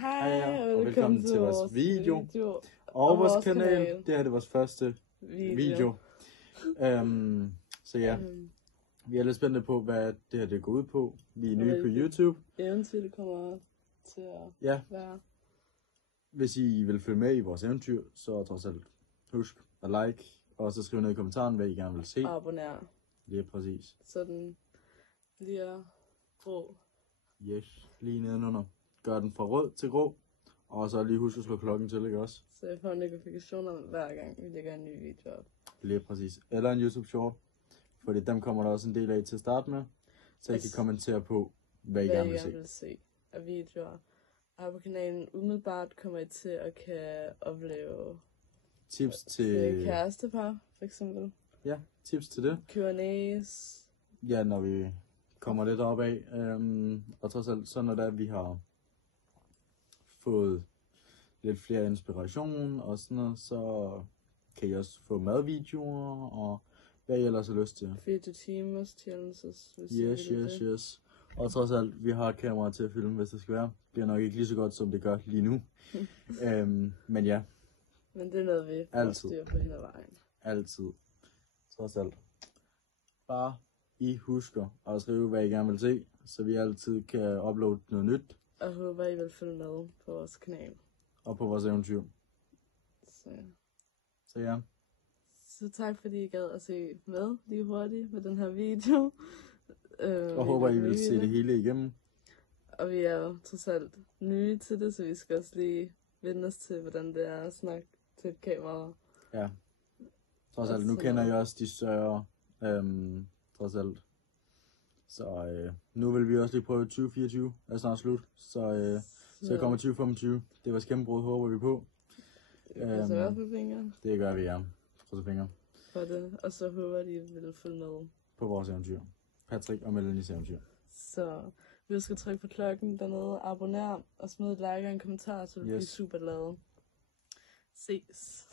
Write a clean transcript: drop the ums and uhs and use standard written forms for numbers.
Hej og velkommen til vores video. Og vores kanal. Det her er vores første video. Så ja, vi er lidt spændte på, hvad det her det går ud på. Vi er nye på YouTube. Eventyr, det kommer til at være. Hvis I vil følge med i vores eventyr, så trods alt husk at like, og så skriv ned i kommentaren, hvad I gerne vil se. Og abonner. Det er præcis. Så den bliver grå. Yes, lige nedenunder. Gør den fra rød til grå. Og så lige husk at slå klokken til, ikke også? Så jeg får notifikationer hver gang, vi lægger en ny video op. Lige præcis. Eller en YouTube short. Fordi dem kommer der også en del af til at starte med. Så I kan kommentere på, hvad I gerne vil se af videoer. Her på kanalen umiddelbart kommer I til at kan opleve tips til kærestepar, for eksempel. Ja, tips til det. Q&A's. Ja, når vi kommer lidt op af. Og trods alt, så når der vi har fået lidt flere inspiration og sådan noget, så kan I også få madvideoer og hvad I ellers har lyst til. 24 timers challenges, hvis Yes. Og trods alt, vi har kamera til at filme, hvis det skal være. Det bliver nok ikke lige så godt, som det gør lige nu. Men ja. Men det er noget, vi får styr på hen ad vejen. Altid. Trods alt. Bare I husker at skrive, hvad I gerne vil se, så vi altid kan uploade noget nyt. Og håber, I vil følge med på vores kanal. Og på vores eventyr. Så ja. Så tak fordi I gad at se med lige hurtigt med den her video. Og håber I vil se det hele igennem. Og vi er jo trods alt nye til det, så vi skal også lige vende os til, hvordan det er at snakke til et kamera. Ja. Trods alt, nu kender jeg også de større, trods alt. Så nu vil vi også lige prøve 2024, er snart slut. Så kommer 2025. Det var skæmmebrud, håber vi på. Så i hvert fald fingre. Det gør vi, ja. Krydser fingre. For det. Og så håber de vil følge med. På vores eventyr. Patrick og Melanies eventyr. Så husk at trykke på klokken dernede, abonner og smid et like og en kommentar, så det bliver super glad. Ses.